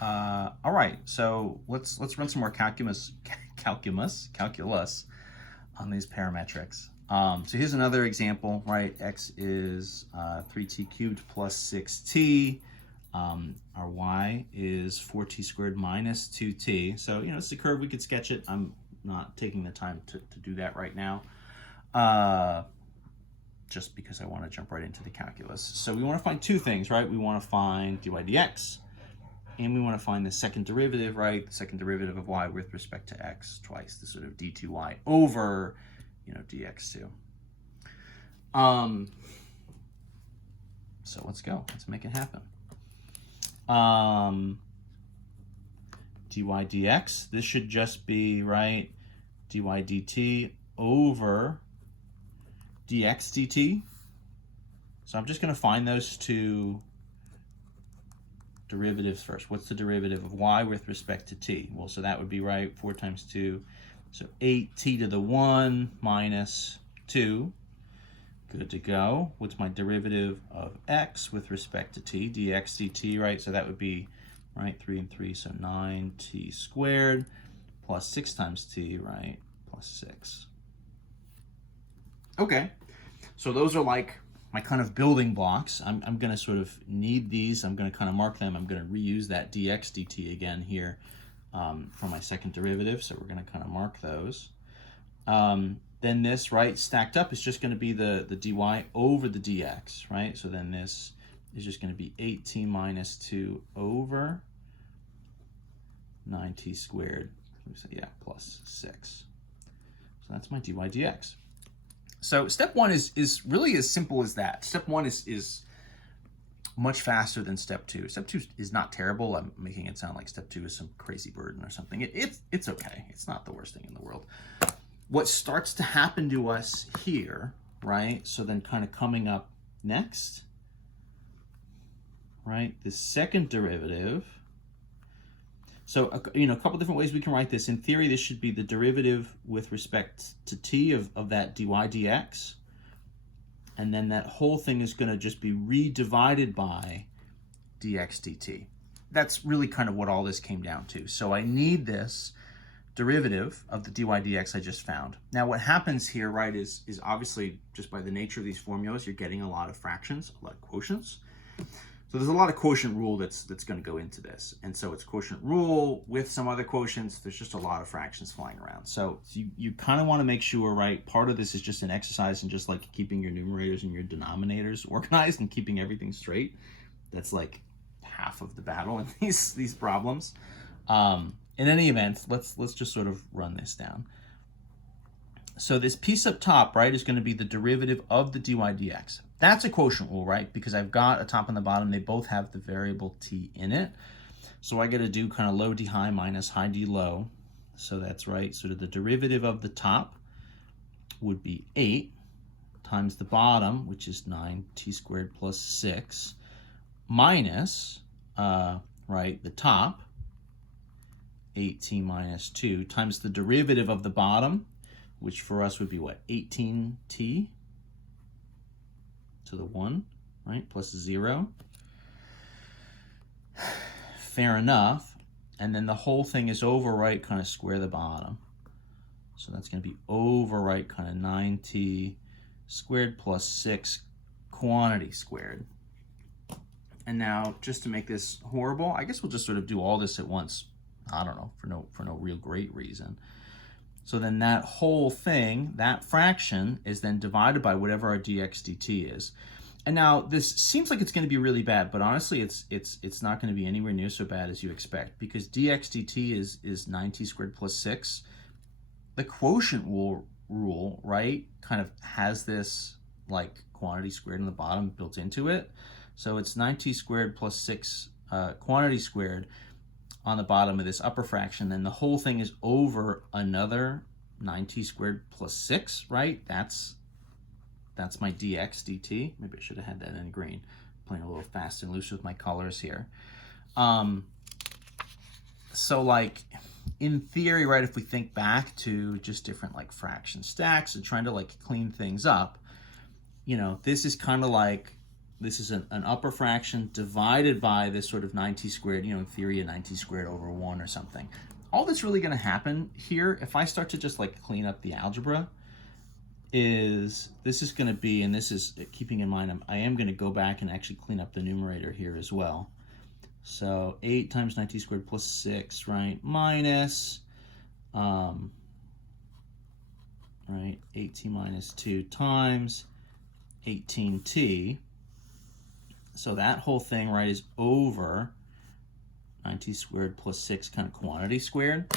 All right, so let's run some more calculus on these parametrics. So here's another example, right? X is 3t cubed plus 6t. Our y is 4t squared minus 2t. So, it's a curve. We could sketch it. I'm not taking the time to do that right now, just because I want to jump right into the calculus. So we want to find two things, right? We want to find dy dx, and we want to find the second derivative, right? The second derivative of y with respect to x twice, the sort of d2y over, dx2. So let's go. Let's make it happen. Dy dx, this should just be, right, dy dt over dx dt. So I'm just going to find those two derivatives first. What's the derivative of y with respect to t? Well, so that would be, right, 4 times 2. So 8t to the 1 minus 2. Good to go. What's my derivative of x with respect to t? dx dt, right? So that would be, right, 3 and 3, so 9t squared plus 6 times t, right, plus 6. Okay, so those are like my kind of building blocks. I'm going to sort of need these. I'm going to kind of mark them. I'm going to reuse that dx dt again here for my second derivative. So we're going to kind of mark those. Then this, right, stacked up is just going to be the dy over the dx, right? So then this is just going to be 8t minus 2 over 9t squared, plus 6. So that's my dy dx. So step one is really as simple as that. Step one is much faster than step two. Step two is not terrible. I'm making it sound like step two is some crazy burden or something. It's okay. It's not the worst thing in the world. What starts to happen to us here, right? So then kind of coming up next, right? The second derivative. So, a couple different ways we can write this. In theory, this should be the derivative with respect to t of that dy dx. And then that whole thing is going to just be redivided by dx dt. That's really kind of what all this came down to. So I need this derivative of the dy dx I just found. Now what happens here, right, is obviously just by the nature of these formulas, you're getting a lot of fractions, a lot of quotients. So there's a lot of quotient rule that's going to go into this. And so it's quotient rule with some other quotients. There's just a lot of fractions flying around. So you kind of want to make sure, right, part of this is just an exercise in just like keeping your numerators and your denominators organized and keeping everything straight. That's like half of the battle in these problems. In any event, let's just sort of run this down. So this piece up top, right, is going to be the derivative of the dy dx. That's a quotient rule, right? Because I've got a top and the bottom. They both have the variable t in it. So I got to do kind of low d high minus high d low. So that's right. Sort of the derivative of the top would be 8 times the bottom, which is 9t squared plus 6, minus, right, the top, 8t minus 2, times the derivative of the bottom, which for us would be what, 18t to the 1, right, plus 0. Fair enough. And then the whole thing is over, right, kind of square the bottom. So that's going to be over, right, kind of 9t squared plus 6 quantity squared. And now, just to make this horrible, I guess we'll just sort of do all this at once. I don't know, for no real great reason. So then that whole thing, that fraction, is then divided by whatever our dx dt is. And now this seems like it's going to be really bad, but honestly, it's not going to be anywhere near so bad as you expect, because dx dt is 9t squared plus 6. The quotient rule, right, kind of has this like quantity squared in the bottom built into it. So it's 9t squared plus 6 quantity squared on the bottom of this upper fraction. Then the whole thing is over another 9t squared plus 6, right? That's my dx dt. Maybe I should have had that in green. Playing a little fast and loose with my colors here. So like in theory, right, if we think back to just different like fraction stacks and trying to like clean things up, this is kind of like this is an upper fraction divided by this sort of 9t squared, in theory a 9t squared over 1 or something. All that's really going to happen here, if I start to just like clean up the algebra, is this is going to be, and this is keeping in mind, I am going to go back and actually clean up the numerator here as well. So 8 times 9t squared plus 6, right, minus, right, 8t minus 2 times 18t. So that whole thing, right, is over 9t squared plus 6 kind of quantity squared.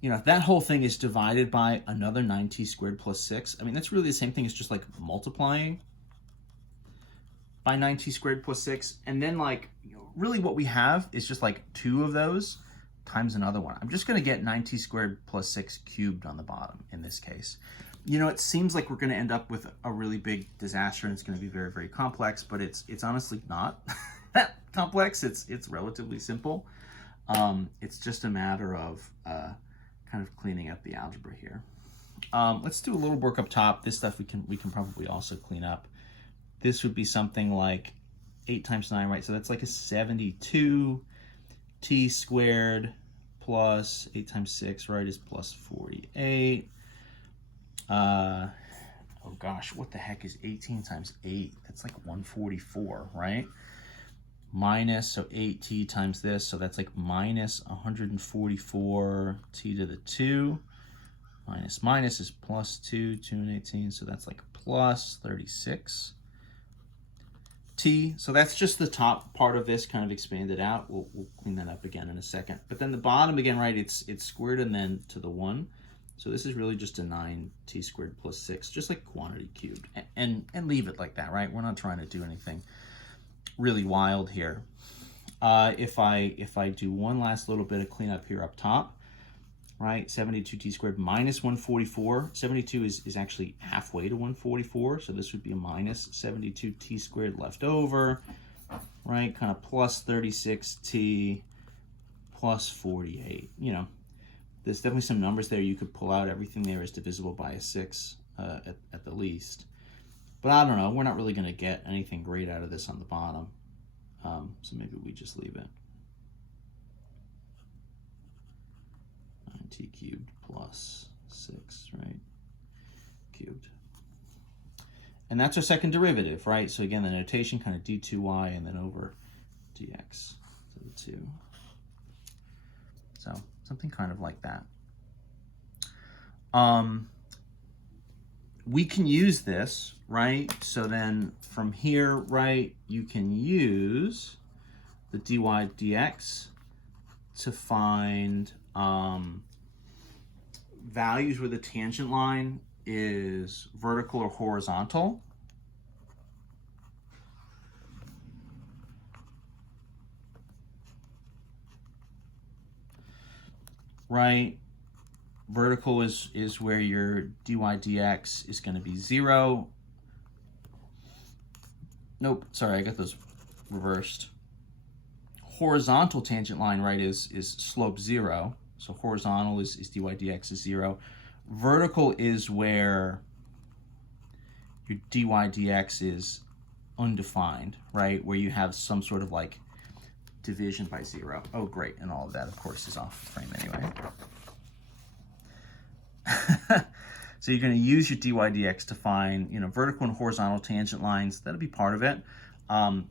If that whole thing is divided by another 9t squared plus 6, I mean, that's really the same thing as just like multiplying by 9t squared plus 6. And then like, really what we have is just like 2 of those times another one. I'm just going to get 9t squared plus 6 cubed on the bottom in this case. It seems like we're going to end up with a really big disaster, and it's going to be very, very complex, but it's honestly not that complex. It's relatively simple. It's just a matter of kind of cleaning up the algebra here. Let's do a little work up top. This stuff we can probably also clean up. This would be something like 8 times 9, right? So that's like a 72 t squared plus 8 times 6, right, is plus 48. Oh gosh, what the heck is 18 times 8? That's like 144, right? Minus, so 8t times this, so that's like minus 144 t to the 2. Minus is plus 2, 2 and 18, so that's like plus 36 t. So that's just the top part of this kind of expanded out. We'll clean that up again in a second. But then the bottom again, right, it's squared and then to the 1. So this is really just a 9t squared plus 6, just like quantity cubed, and leave it like that, right? We're not trying to do anything really wild here. If I do one last little bit of cleanup here up top, right? 72t squared minus 144. 72 is actually halfway to 144, so this would be a minus 72t squared left over, right? Kind of plus 36t plus 48. There's definitely some numbers there you could pull out. Everything there is divisible by a 6 at the least. But I don't know. We're not really going to get anything great out of this on the bottom. So maybe we just leave it. 9t cubed plus 6, right? Cubed. And that's our second derivative, right? So again, the notation kind of d2y and then over dx to the 2. So something kind of like that. We can use this, right? So then from here, right, you can use the dy dx to find values where the tangent line is vertical or horizontal. Right? Vertical is where your dy dx is going to be 0. Nope, sorry, I got those reversed. Horizontal tangent line, right, is slope 0. So horizontal is dy dx is 0. Vertical is where your dy dx is undefined, right, where you have some sort of like division by 0. Oh, great, and all of that, of course, is off frame anyway. So you're going to use your dy dx to find, vertical and horizontal tangent lines. That'll be part of it.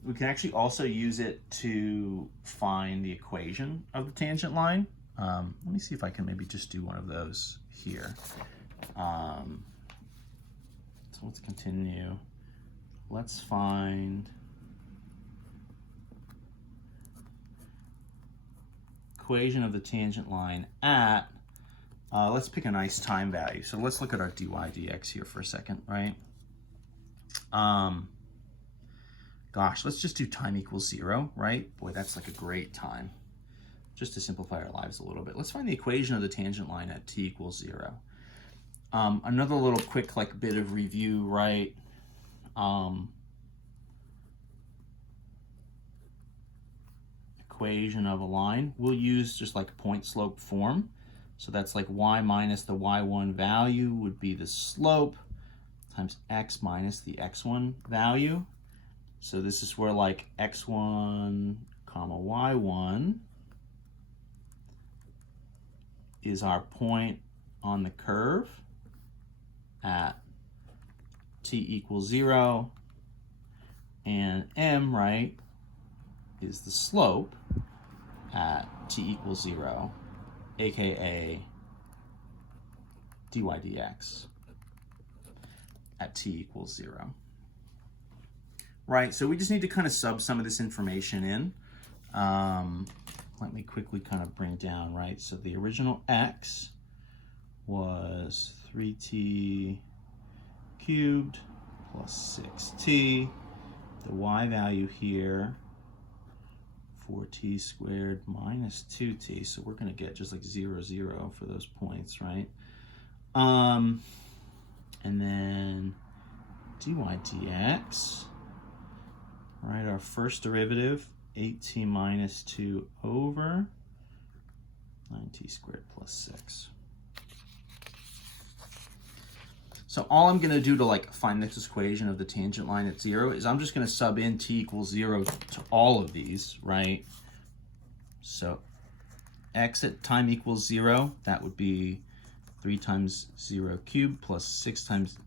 We can actually also use it to find the equation of the tangent line. Let me see if I can maybe just do one of those here. So let's continue. Let's find equation of the tangent line at, let's pick a nice time value. So let's look at our dy dx here for a second, right? Gosh, let's just do time equals 0, right? Boy, that's like a great time. Just to simplify our lives a little bit. Let's find the equation of the tangent line at t equals 0. Another little quick like bit of review, right? Equation of a line. We'll use just like point slope form. So that's like y minus the y1 value would be the slope times x minus the x1 value. So this is where like x1 comma y1 is our point on the curve at t equals 0, and m, right, is the slope at t equals 0, aka dy dx at t equals 0. Right, so we just need to kind of sub some of this information in. Let me quickly kind of bring down, right? So the original x was 3t cubed plus 6t. The y value here, 4t squared minus 2t. So we're going to get just like 0, 0 for those points, right? And then dy dx, right? Our first derivative, 8t minus 2 over 9t squared plus 6. So all I'm going to do to like find this equation of the tangent line at 0 is I'm just going to sub in t equals 0 to all of these, right? So x at time equals 0, that would be 3 times 0 cubed plus 6 times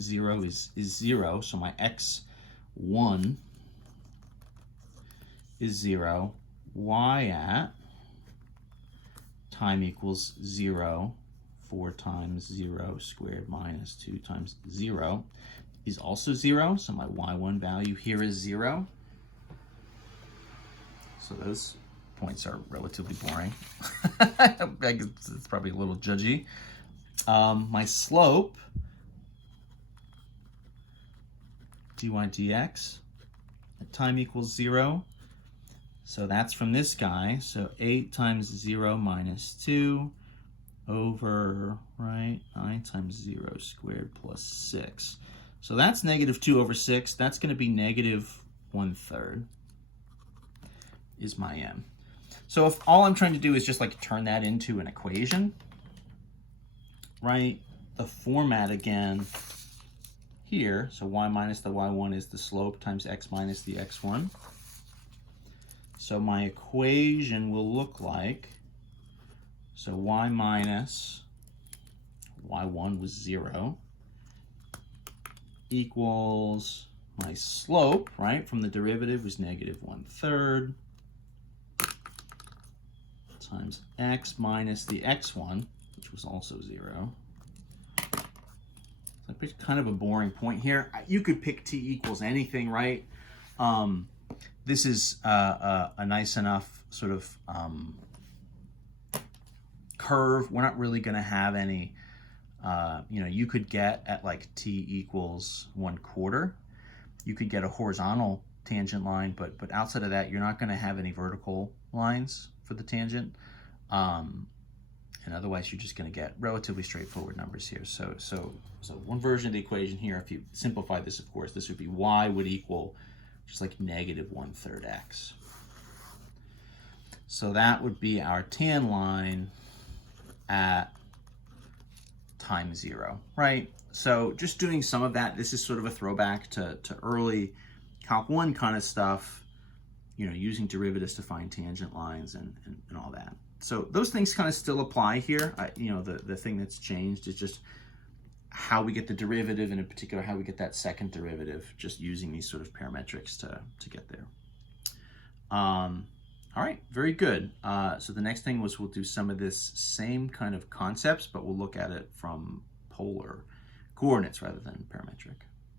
0 is 0. So my x1 is 0. Y at time equals 0. 4 times 0 squared minus 2 times 0 is also 0. So my y1 value here is 0. So those points are relatively boring. I guess it's probably a little judgy. My slope, dy dx, at time equals 0. So that's from this guy. So 8 times 0 minus 2 over, right, 9 times 0 squared plus 6. So that's negative 2 over 6. That's going to be negative 1/3 is my m. So if all I'm trying to do is just like turn that into an equation, right, the format again here, so y minus the y1 is the slope times x minus the x1. So my equation will look like, so y minus y1 was 0 equals my slope, right, from the derivative was negative 1/3 times x minus the x1, which was also 0. So I picked kind of a boring point here. You could pick t equals anything, right? This is a nice enough sort of curve. We're not really going to have any, you could get at like t equals 1/4. You could get a horizontal tangent line, but outside of that, you're not going to have any vertical lines for the tangent. And otherwise, you're just going to get relatively straightforward numbers here. So one version of the equation here, if you simplify this, of course, this would be y would equal just like negative 1/3 x. So that would be our tan line at time 0, right? So just doing some of that, this is sort of a throwback to early Calc 1 kind of stuff, using derivatives to find tangent lines and all that. So those things kind of still apply here. The thing that's changed is just how we get the derivative, and in particular how we get that second derivative, just using these sort of parametrics to get there. All right, very good. So the next thing was we'll do some of this same kind of concepts, but we'll look at it from polar coordinates rather than parametric.